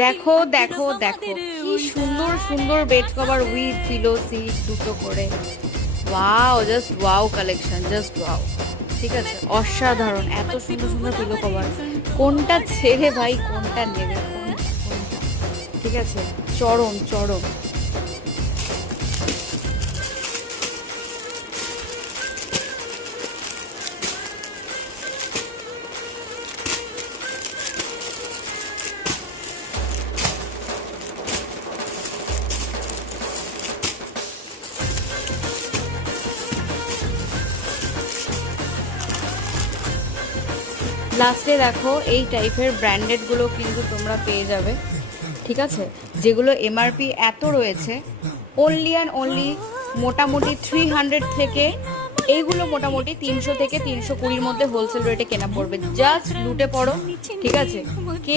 দেখো দেখো দেখো কি সুন্দর সুন্দর bed cover with pillow sheet দুটো করে। Wow, just wow collection, just wow. ঠিক আছে, অসাধারণ, এত সুন্দর সুন্দর পিলো কভার। কোনটা ছেড়ে ভাই কোনটা নেবে, কোনটা কোনটা? ঠিক আছে, চরম চরম। লাস্টে দেখো এই টাইপের ব্র্যান্ডেড গুলো কিন্তু তোমরা পেয়ে যাবে। ঠিক আছে, যেগুলো এমআরপি এত রয়েছে, অনলি অ্যান্ড অনলি মোটামুটি 300 থেকে, এইগুলো মোটামুটি 300 থেকে 320-র মধ্যে হোলসেল রেটে কেনা পড়বে। জাস্ট লুটে পড়ো। ঠিক আছে, কে